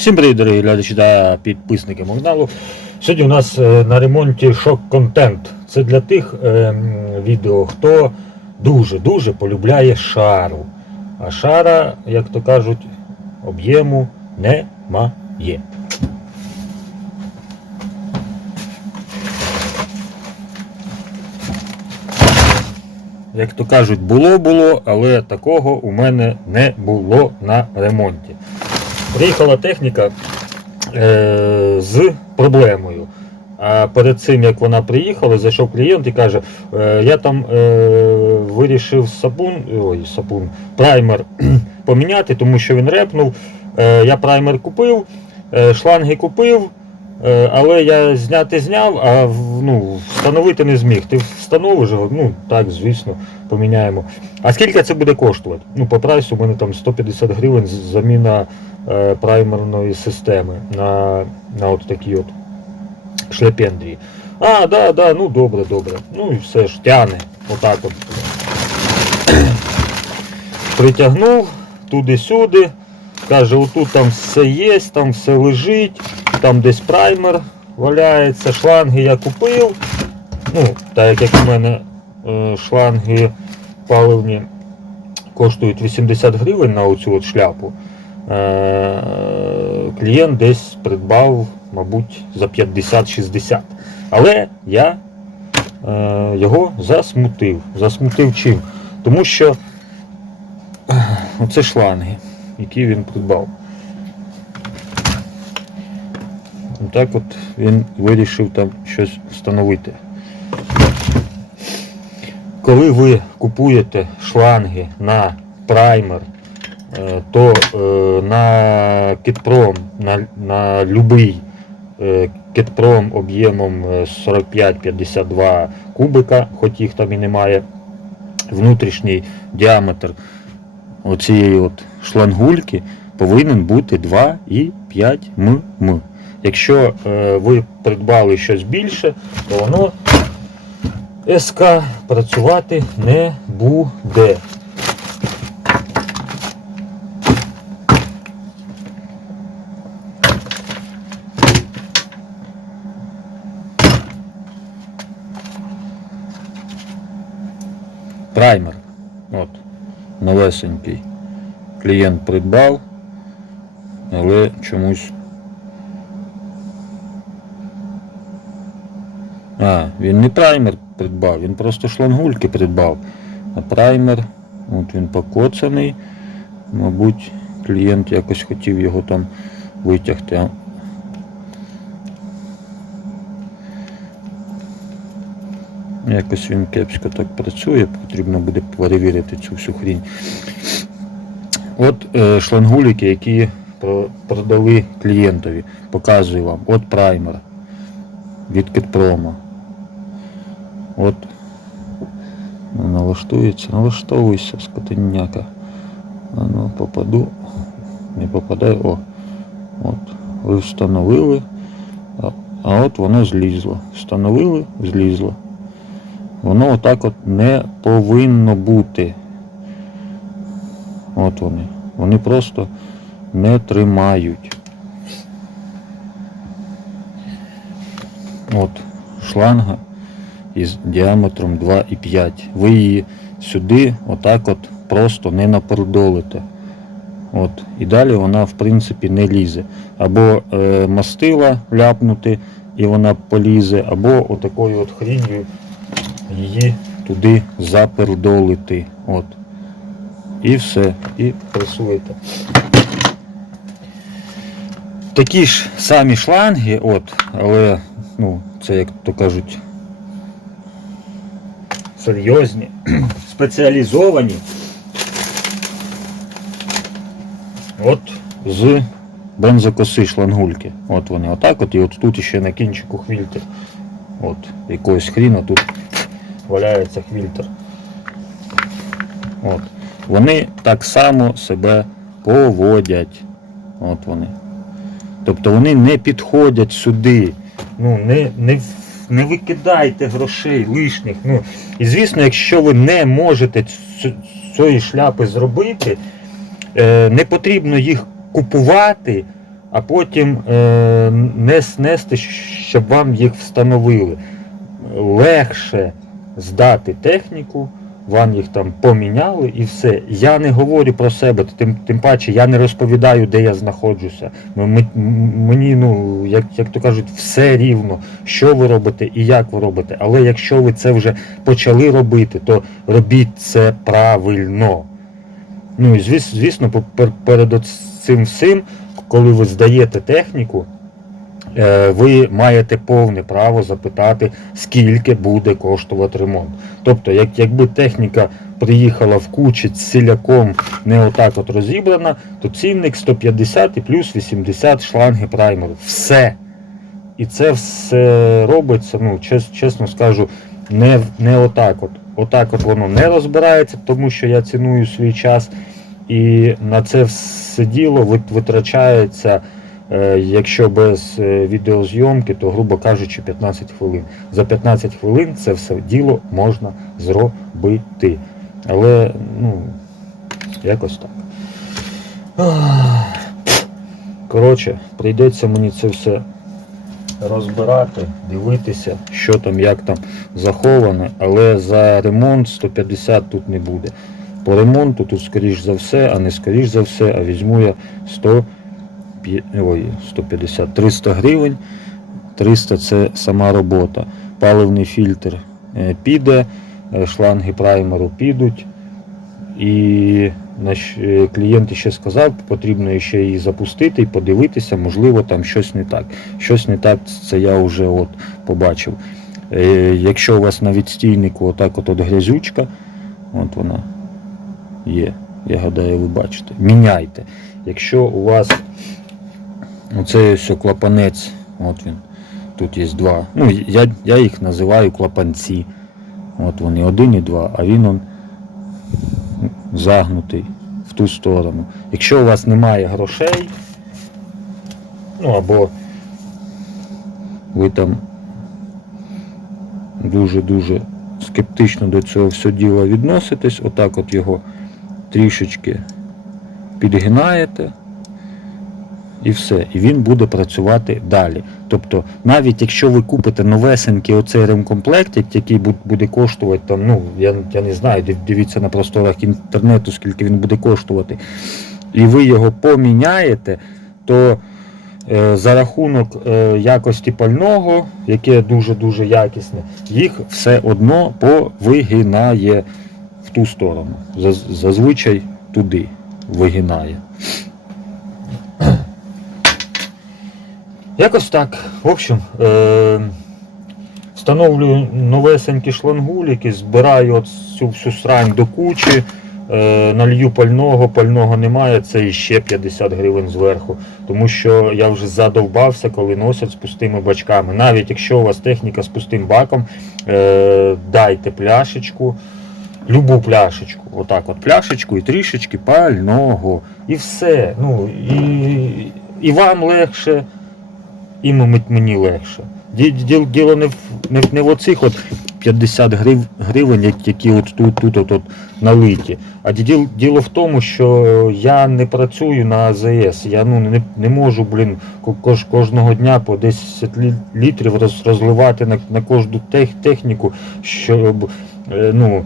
Всім привіт, дорогі глядачі та підписники мого каналу. Сьогодні у нас е, на ремонті шок-контент. Це для тих е, відео, хто дуже-дуже полюбляє шару. А шара, як то кажуть, об'єму немає. Як то кажуть, було було, але такого у мене не було на ремонті. Приїхала техніка е, з проблемою. А перед цим, як вона приїхала, зайшов клієнт і каже, е, я там е, вирішив сапун, ой, сапун, праймер поміняти, тому що він репнув. Е, я праймер купив, е, шланги купив, але я зняти зняв, а ну, встановити не зміг. Ти встановиш? Ну так, звісно, поміняємо. А скільки це буде коштувати? Ну, по прайсу у мене там 150 гривень заміна е, праймерної системи на, на от такі от шлепендрії. А, да, да, ну добре, добре. Ну і все ж тяне. Отак от. Притягнув туди-сюди. Каже, отут там все є, там все лежить, там десь праймер валяється, шланги я купив. Ну, так як у мене е, шланги паливні коштують 80 гривень на оцю от шляпу. Е, клієнт десь придбав, мабуть, за 50-60. Але я е, його засмутив. Засмутив чим? Тому що е, оце шланги, які він придбав. Так от він вирішив там щось встановити. Коли ви купуєте шланги на праймер, е, то е, на кітпром, на, на любий е, кітпром об'ємом е, 45-52 кубика, хоч їх там і немає, внутрішній діаметр оцієї от шлангульки повинен бути 2,5 мм. Якщо е, ви придбали щось більше, то воно СК працювати не буде. Праймер. От, новесенький. Клієнт придбав, але чомусь. А, він не праймер придбав, він просто шлангульки придбав. А праймер, от він покоцаний. Мабуть, клієнт якось хотів його там витягти. Якось він кепсько так працює, потрібно буде перевірити цю всю хрінь. От е, шлангуліки, які продали клієнтові. Показую вам. От праймер від Кітпрома. От налаштується, налаштовуйся, скотиняка. А ну попаду. Не попадаю. О. От. Ви встановили. А, а от воно злізло. Встановили, злізло. Воно отак от не повинно бути. От вони. Вони просто не тримають. От шланга із діаметром 2,5. Ви її сюди отак от просто не напердолите. От. І далі вона в принципі не лізе. Або е, мастила ляпнути і вона полізе, або отакою от хрінью її туди запердолити. От. І все. І пресуєте. Такі ж самі шланги, от, але ну, це як то кажуть серйозні, спеціалізовані. От з бензокоси шлангульки. От вони отак от і от тут ще на кінчику хвільтер. От, якогось хріна тут валяється хвільтер. От. Вони так само себе поводять. От вони. Тобто вони не підходять сюди. Ну, не, не, не викидайте грошей лишніх. Ну, і звісно, якщо ви не можете цієї шляпи зробити, е, не потрібно їх купувати а потім е, не снести, щоб вам їх встановили. Легше здати техніку, вам їх там поміняли і все. Я не говорю про себе, тим, тим паче я не розповідаю, де я знаходжуся. Мені, ну, як, як то кажуть, все рівно, що ви робите і як ви робите. Але якщо ви це вже почали робити, то робіть це правильно. Ну і звісно, перед цим всім, коли ви здаєте техніку, ви маєте повне право запитати, скільки буде коштувати ремонт. Тобто, як, якби техніка приїхала в кучі з силяком не отак от розібрана, то цінник 150 і плюс 80 шланги праймеру. Все. І це все робиться, ну, чес, чесно скажу, не, не отак от. Отак от воно не розбирається, тому що я ціную свій час. І на це все діло витрачається, е, якщо без е, відеозйомки, то, грубо кажучи, 15 хвилин. За 15 хвилин це все діло можна зробити. Але, ну, якось так. Коротше, прийдеться мені це все розбирати, дивитися, що там, як там заховане, але за ремонт 150 тут не буде. По ремонту тут скоріш за все, а не скоріш за все, а візьму я 100, пі- ой, 150, 300 гривень. 300 це сама робота. Паливний фільтр е, піде, е, шланги праймеру підуть. І наш е, клієнт ще сказав, потрібно ще її запустити і подивитися, можливо, там щось не так. Щось не так, це я вже от побачив. Якщо у вас на відстійнику отак от, от грязючка, от вона є, я гадаю, ви бачите. Міняйте. Якщо у вас оцей ось клапанець, от він, тут є два. Ну, я, я їх називаю клапанці. От вони один і два, а він он загнутий в ту сторону. Якщо у вас немає грошей, ну або ви там дуже-дуже скептично до цього всього діла відноситесь, отак от його трішечки підгинаєте. І все, і він буде працювати далі. Тобто, навіть якщо ви купите новесенький оцей ремкомплект, який буде коштувати, там, ну, я, я не знаю, дивіться на просторах інтернету, скільки він буде коштувати, і ви його поміняєте, то е, за рахунок е, якості пального, яке дуже-дуже якісне, їх все одно повигинає в ту сторону. Зазвичай туди вигинає. Якось так. В общем, е- встановлюю новесенькі шлангуліки, збираю цю всю срань до кучі, е- налью пального, пального немає, це іще 50 гривень зверху. Тому що я вже задовбався, коли носять з пустими бачками. Навіть якщо у вас техніка з пустим баком, е- дайте пляшечку. Любу пляшечку, отак от пляшечку і трішечки пального. І все. Ну, і, і вам легше, і м- мені легше. Ді- Діло, не в, не, не в оцих от 50 грив, гривень, як- які от тут, тут от, от налиті. А діло, діло в тому, що я не працюю на АЗС. Я ну, не, не можу, блін, ко- кож, кожного дня по 10 лі- літрів роз, розливати на, на кожну тех, техніку, щоб е, ну,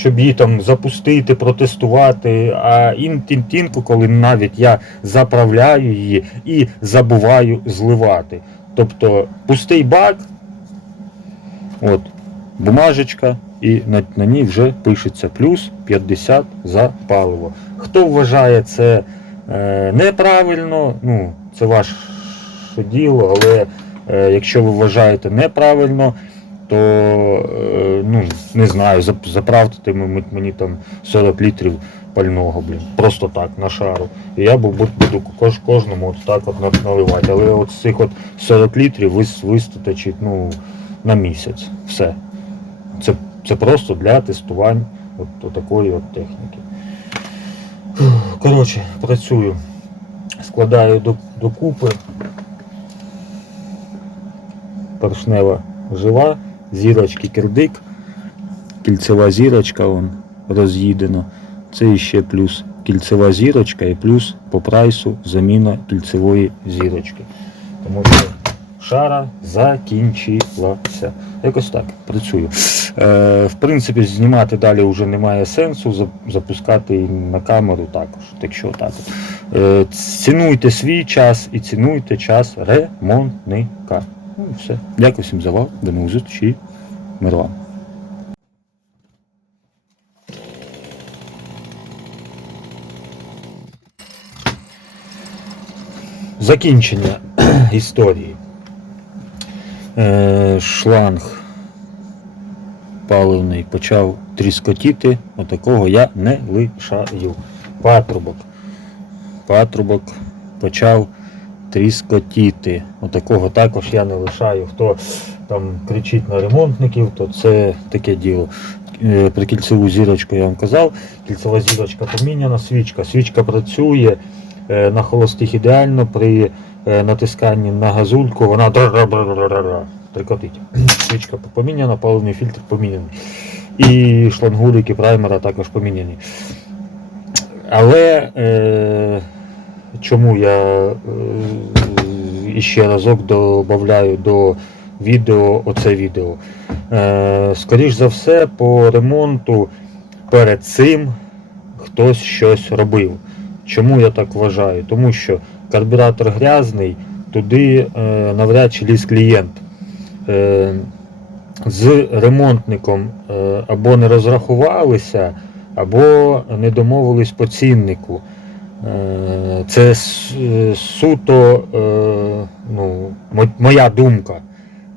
щоб її там запустити, протестувати. А ін- ін- коли навіть я заправляю її і забуваю зливати. Тобто пустий бак, от, бумажечка, і на, на ній вже пишеться плюс 50 за паливо. Хто вважає це е, неправильно, ну, це ваше діло, але е, якщо ви вважаєте неправильно, то е, ну, не знаю, зап- мені, там 40 літрів пального, блін. Просто так, на шару. І я бу- бу- буду кожному от так от наливати. Але от з цих от 40 літрів вистачить ну, на місяць. Все. Це, це просто для тестувань от, от такої от техніки. Коротше, працюю. Складаю до, докупи. Поршнева жива, зірочки кирдик, кільцева зірочка вон роз'їдена. Це іще плюс кільцева зірочка і плюс по прайсу заміна кільцевої зірочки. Тому що шара закінчилася. Якось так працюю. Е, в принципі, знімати далі вже немає сенсу, запускати на камеру також. Так так. Е, цінуйте свій час і цінуйте час ремонтника. Ну і все. Дякую всім за увагу. До нових зустрічей. Мир вам. Закінчення історії. Е, шланг паливний почав тріскотіти, отакого я не лишаю. Патрубок. Патрубок почав тріскотіти. Отакого також я не лишаю. Хто там кричить на ремонтників, то це таке діло. Е, Про кільцеву зірочку я вам казав. Кільцева зірочка поміняна, свічка. Свічка працює е, на холостих ідеально. При е, натисканні на газульку вона трикотить. Свічка поміняна, паливний фільтр поміняний. І шлангулики праймера також поміняні. Але е, чому я е, іще разок додаю до відео оце відео? Е, скоріш за все, по ремонту перед цим хтось щось робив. Чому я так вважаю? Тому що карбюратор грязний, туди е, навряд чи ліз клієнт. З ремонтником або не розрахувалися, або не домовились по ціннику. Е, Це суто е, ну, моя думка.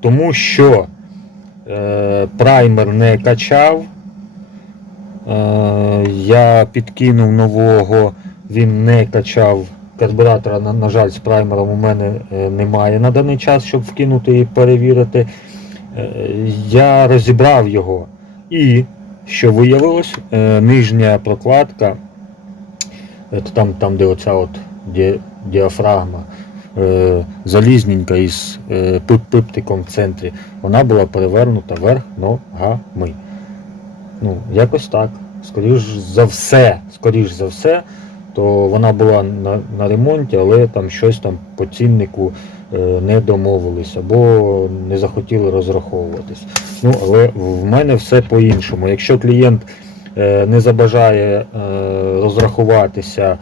Тому що е, праймер не качав. Я підкинув нового, він не качав. Карбюратора, на, жаль, з праймером у мене немає на даний час, щоб вкинути і перевірити. Я розібрав його. І що виявилось, нижня прокладка, е, там, там де оця от ді- діафрагма, е, залізненька із е, пип- пиптиком в центрі, вона була перевернута вверх ногами. Ну, якось так. Скоріш за все, скоріш за все, то вона була на, на ремонті, але там щось там по ціннику е, не домовились або не захотіли розраховуватись. Ну, але в мене все по-іншому. Якщо клієнт не забажає е, розрахуватися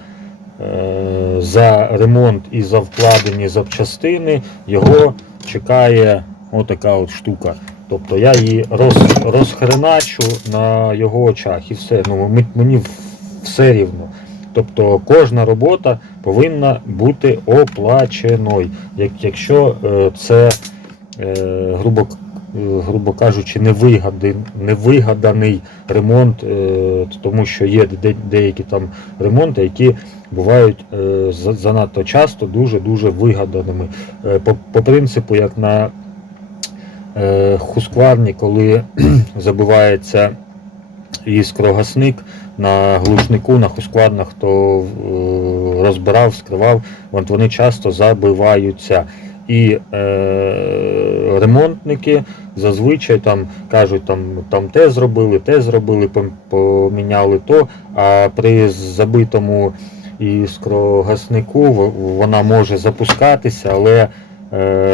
е, за ремонт і за вкладені запчастини, його чекає отака от штука. Тобто я її роз, розхреначу на його очах і все. Ну, мені все рівно. Тобто кожна робота повинна бути оплаченою. Якщо е, це, е, грубо, е, грубо кажучи, невигаданий, невигаданий ремонт, е, тому що є деякі там ремонти, які бувають е, занадто часто дуже-дуже вигаданими. Е, по, по принципу, як на е, хускварні, коли забивається іскрогасник на глушнику, на хускварнах, хто е, розбирав, скривав, вони часто забиваються. І е, ремонтники зазвичай там кажуть, там, там те зробили, те зробили, поміняли то, а при забитому іскрогаснику вона може запускатися, але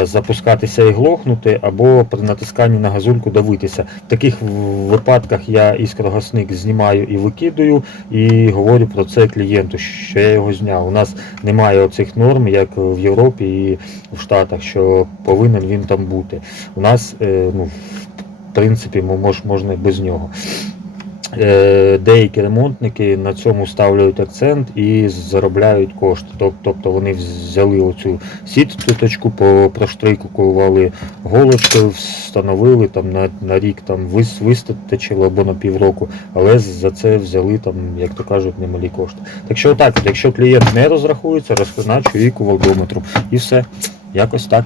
запускатися і глохнути, або при натисканні на газульку давитися. В таких випадках я іскрогасник знімаю і викидаю, і говорю про це клієнту, що я його зняв. У нас немає оцих норм, як в Європі і в Штатах, що повинен він там бути. У нас, е, ну, в принципі, можна без нього. Е, Деякі ремонтники на цьому ставляють акцент і заробляють кошти. Тобто вони взяли оцю сіточку, проштрикували голочкою, встановили там на, на рік там вистачило або на півроку, але за це взяли там, як то кажуть, немалі кошти. Так що так, якщо клієнт не розрахується, розхреначу і кувалдометром. І все. Якось так.